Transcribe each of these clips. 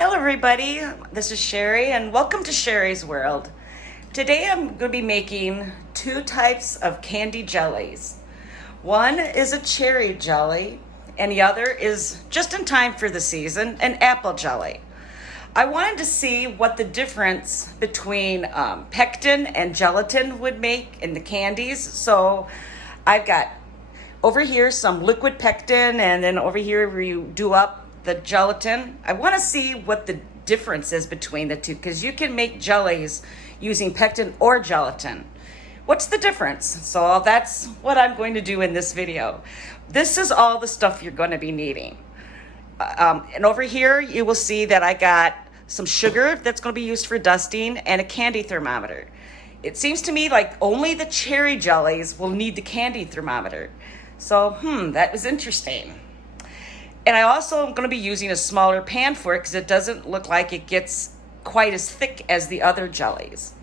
Hello everybody, this is Sherry and welcome to Sherry's World. Today I'm going to be making two types of candy jellies. One is a cherry jelly and the other is just in time for the season, an apple jelly. I wanted to see what the difference between pectin and gelatin would make in the candies. So I've got over here some liquid pectin and then over here where you do up the gelatin. I want to see what the difference is between the two because you can make jellies using pectin or gelatin. What's the difference? So that's what I'm going to do in this video. This is all the stuff you're going to be needing. And over here you will see that I got some sugar that's going to be used for dusting and a candy thermometer. It seems to me like only the cherry jellies will need the candy thermometer. So that was interesting. And I also am going to be using a smaller pan for it because it doesn't look like it gets quite as thick as the other jellies.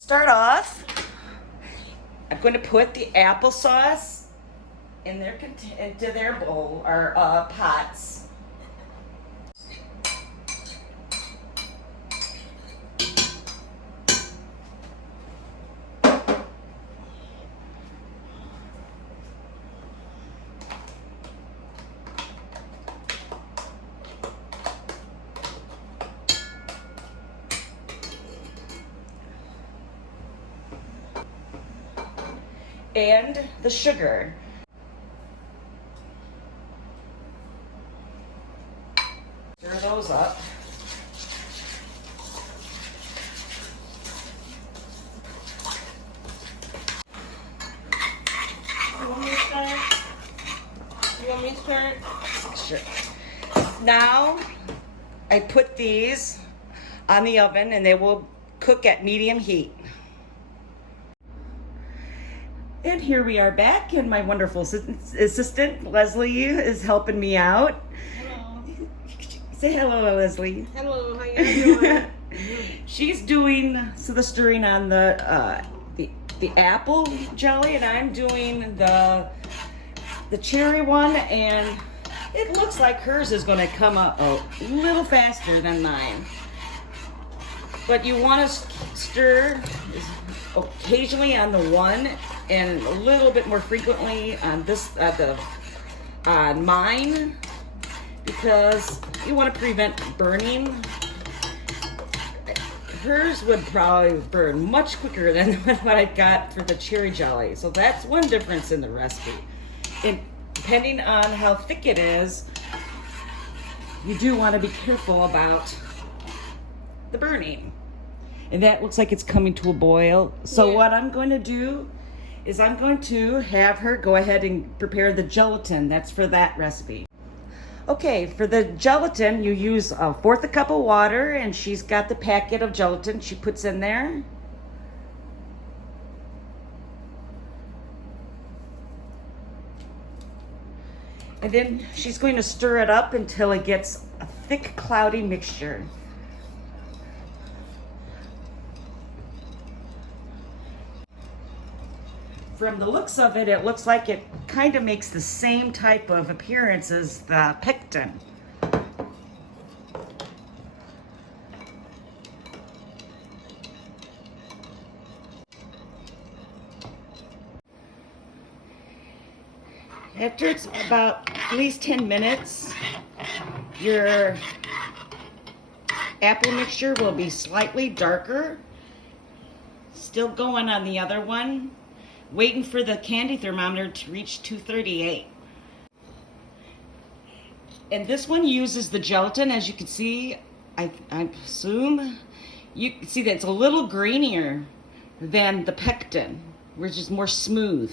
Start off, I'm going to put the applesauce into their bowl or pots. And the sugar. Stir those up. You want me to start? You want me to start? Sure. Now, I put these on the oven and they will cook at medium heat. And here we are back, and my wonderful assistant, Leslie, is helping me out. Hello. Say hello, Leslie. Hello, how you doing? She's doing the stirring on the apple jelly, and I'm doing the cherry one, and it looks like hers is going to come up a little faster than mine. But you want to stir occasionally on the one and a little bit more frequently on on mine because you want to prevent burning. Hers would probably burn much quicker than what I got for the cherry jelly. So that's one difference in the recipe. And depending on how thick it is, you do want to be careful about the burning. And that looks like it's coming to a boil. So Yeah. what I'm going to do is I'm going to have her go ahead and prepare the gelatin. That's for that recipe. Okay, for the gelatin, you use 1/4 cup of water, and she's got the packet of gelatin she puts in there. And then she's going to stir it up until it gets a thick, cloudy mixture. From the looks of it, it looks like it kind of makes the same type of appearance as the pectin. After it's about at least 10 minutes, your apple mixture will be slightly darker. Still going on the other one. Waiting for the candy thermometer to reach 238. And this one uses the gelatin, as you can see. I assume you can see that it's a little grainier than the pectin, which is more smooth,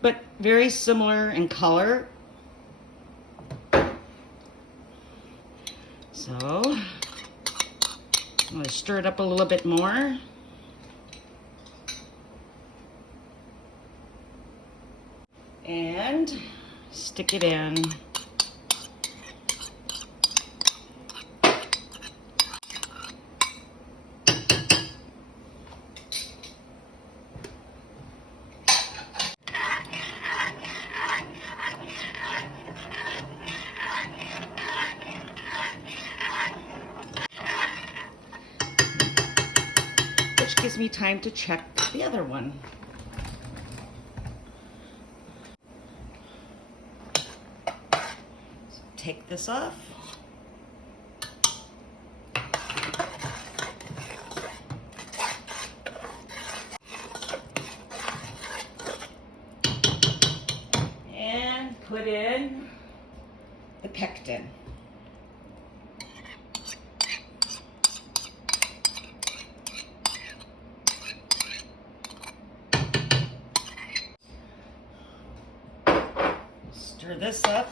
but very similar in color. So I'm going to stir it up a little bit more. And stick it in. me time to check the other one. So take this off. And put in the pectin. Stir this up.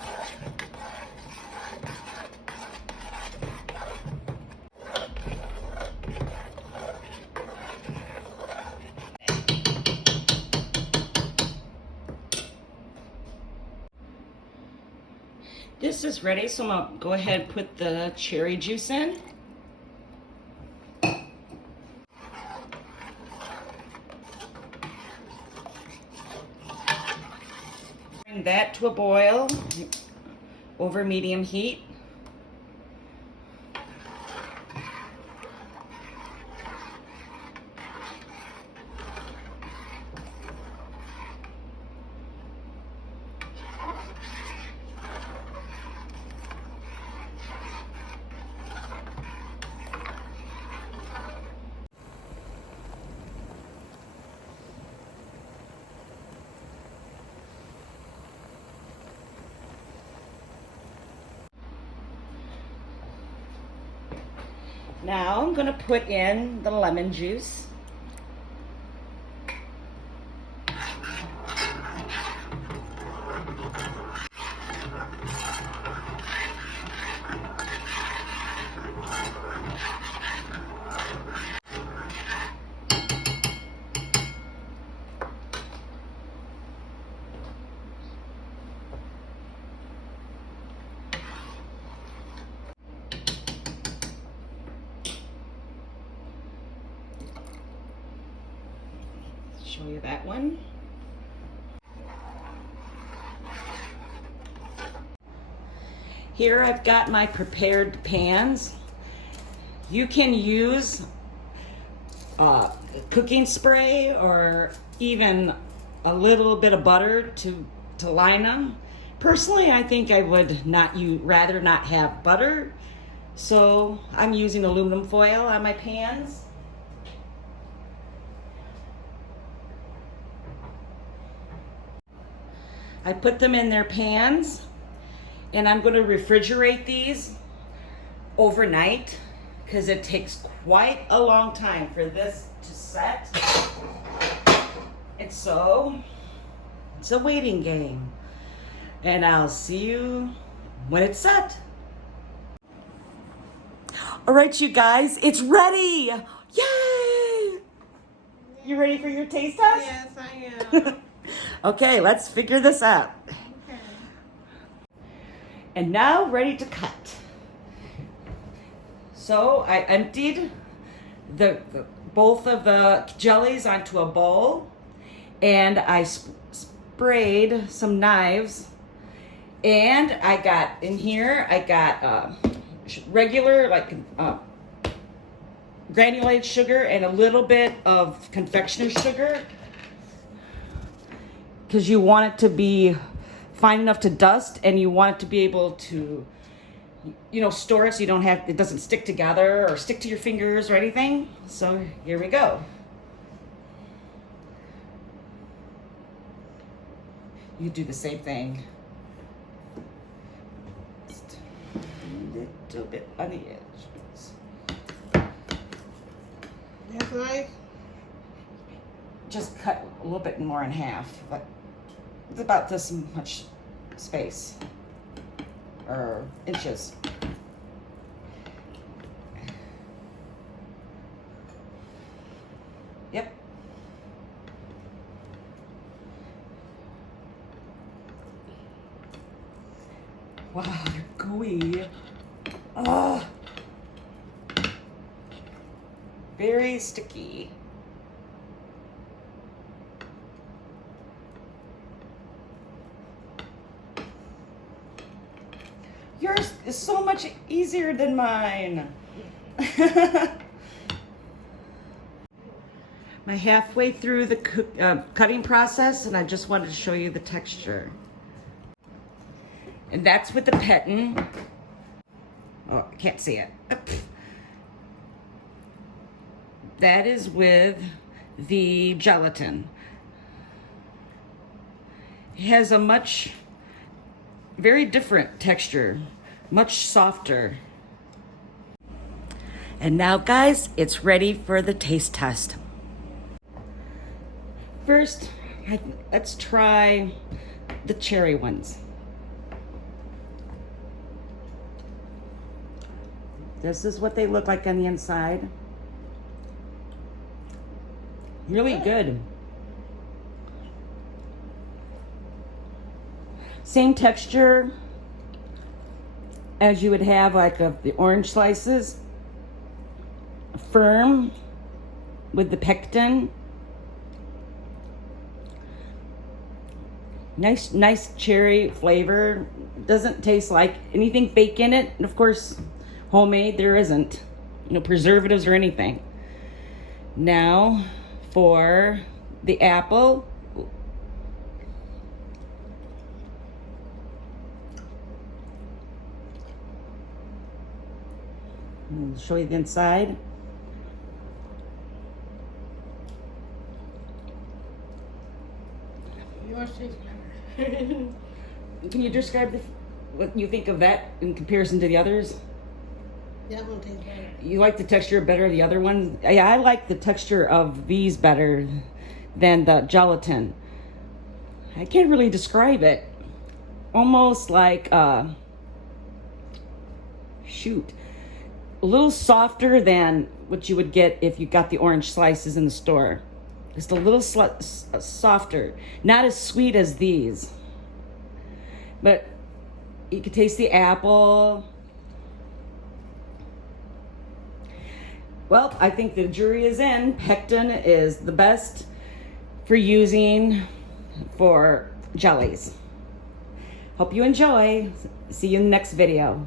This is ready, so I'm gonna go ahead and put the cherry juice in. Bring that to a boil over medium heat. Now I'm going to put in the lemon juice. Show you that one. Here I've got my prepared pans. You can use cooking spray or even a little bit of butter to line them. Personally, I think I would rather not have butter, so I'm using aluminum foil on my pans. I put them in their pans, and I'm going to refrigerate these overnight because it takes quite a long time for this to set. And so it's a waiting game. And I'll see you when it's set. All right, you guys, it's ready. Yay! You ready for your taste test? Yes, I am. Okay, let's figure this out. Okay. And now ready to cut. So I emptied both of the jellies onto a bowl, and I sprayed some knives, and I got in here, I got regular granulated sugar and a little bit of confectioner sugar, because you want it to be fine enough to dust, and you want it to be able to, store it so it doesn't stick together or stick to your fingers or anything. So here we go. You do the same thing. Just a little bit on the edge. That's nice. Just cut a little bit more in half, but it's about this much space, or inches. Yep. Wow, they're gooey. Oh, very sticky. Yours is so much easier than mine. I'm halfway through the cutting process, and I just wanted to show you the texture. And that's with the Pectin. Oh, I can't see it. That is with the gelatin. It has a very different texture, much softer. And now, guys, it's ready for the taste test. First, let's try the cherry ones. This is what they look like on the inside. Really good. Same texture as you would have like of the orange slices. Firm with the Pectin. Nice cherry flavor. Doesn't taste like anything fake in it. And of course, homemade, there isn't, preservatives or anything. Now for the apple. I'll show you the inside. Yours tastes better. Can you describe what you think of that in comparison to the others? That one tastes better. You like the texture better of the other ones? Yeah, I like the texture of these better than the gelatin. I can't really describe it. Almost like, a little softer than what you would get if you got the orange slices in the store. Just a little softer. Not as sweet as these. But you could taste the apple. Well, I think the jury is in. Pectin is the best for using for jellies. Hope you enjoy. See you in the next video.